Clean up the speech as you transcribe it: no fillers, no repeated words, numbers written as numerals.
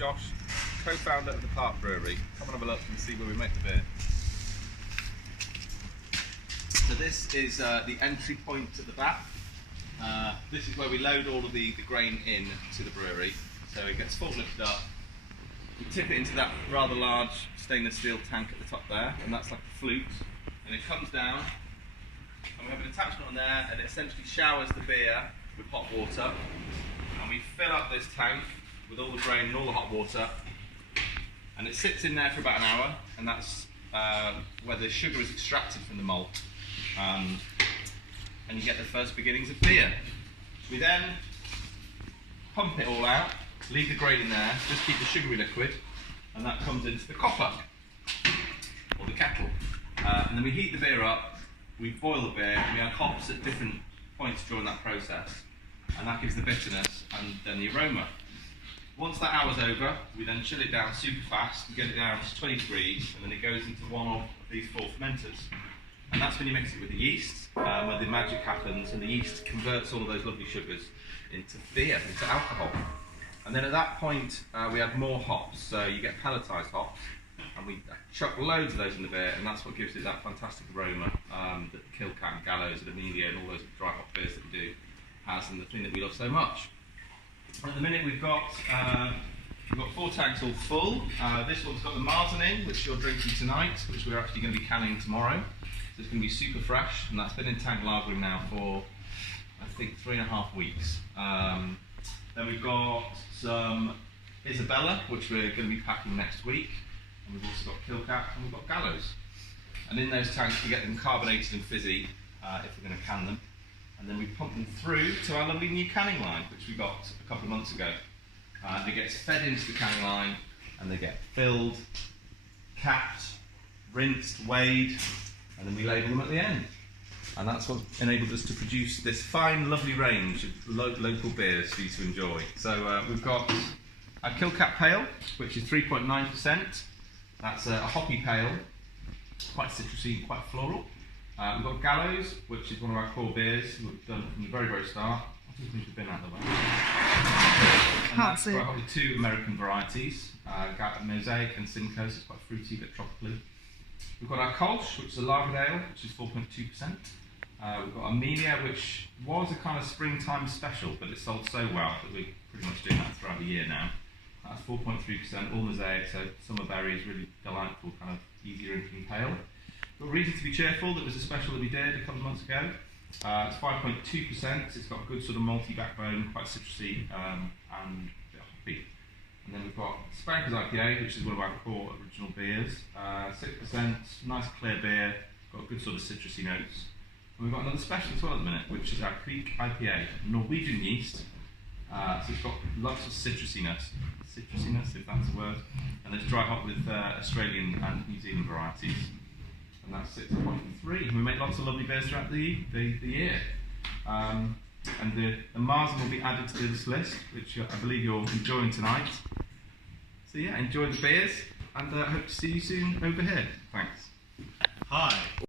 Josh, co-founder of the Park Brewery. Come and have a look and see where we make the beer. So this is the entry point at the back. This is where we load all of the grain in to the brewery. So it gets forklifted up. We tip it into that rather large stainless steel tank at the top there, and that's like a flute. And it comes down, and we have an attachment on there, and it essentially showers the beer with hot water. And we fill up this tank with all the grain and all the hot water, and it sits in there for about an hour, and that's where the sugar is extracted from the malt, and you get the first beginnings of beer. We then pump it all out, leave the grain in there, just keep the sugary liquid, and that comes into the copper, or the kettle. And then we heat the beer up, we boil the beer, and we add hops at different points during that process, and that gives the bitterness and then the aroma. Once that hour's over, we then chill it down super fast, we get it down to 20 degrees, and then it goes into one of these 4 fermenters. And that's when you mix it with the yeast, where the magic happens, and the yeast converts all of those lovely sugars into beer, into alcohol. And then at that point, we add more hops, so you get pelletized hops, and we chuck loads of those in the beer, and that's what gives it that fantastic aroma that Kilcat, Gallows, and Amelia, and all those dry hop beers that we do has, and the thing that we love so much. At the minute we've got 4 tanks all full. This one's got the Marzen in, which you're drinking tonight, which we're actually going to be canning tomorrow. So it's going to be super fresh, and that's been in tank lagering now for, I think, 3.5 weeks. Then we've got some Isabella, which we're going to be packing next week. And we've also got Kilcat, and we've got Gallows. And in those tanks we get them carbonated and fizzy if we're going to can them. And then we pump them through to our lovely new canning line, which we got a couple of months ago. It gets fed into the canning line, and they get filled, capped, rinsed, weighed, and then we label them at the end. And that's what enabled us to produce this fine, lovely range of local beers for you to enjoy. So we've got a Kilcat Pale, which is 3.9%. That's a hoppy pale, quite citrusy, quite floral. We've got Gallows, which is one of our core beers we've done from the very, very start. I'll just move the bin out of the way. Can't see. Got the 2 American varieties, Mosaic and Simcoe, so it's quite fruity but tropically. We've got our Kolsch, which is a lager ale, which is 4.2%. We've got Amelia, which was a kind of springtime special, but it sold so well that we're pretty much doing that throughout the year now. That's 4.3%, all Mosaic, so summer berries, really delightful, kind of easy drinking pale. Got Reason to be Cheerful, that was a special that we did a couple of months ago. It's 5.2%, it's got a good sort of malty backbone, quite citrusy, and a bit hoppy. And then we've got Spankers IPA, which is one of our core original beers. 6%, nice clear beer, got good sort of citrusy notes. And we've got another special as well at the minute, which is our Creek IPA, Norwegian yeast. So it's got lots of citrusiness, if that's a word. And it's dry hop with Australian and New Zealand varieties. And that's 6.3. We make lots of lovely beers throughout the year. And the Marzen will be added to this list, which I believe you're enjoying tonight. So yeah, enjoy the beers, and I hope to see you soon over here. Thanks. Hi.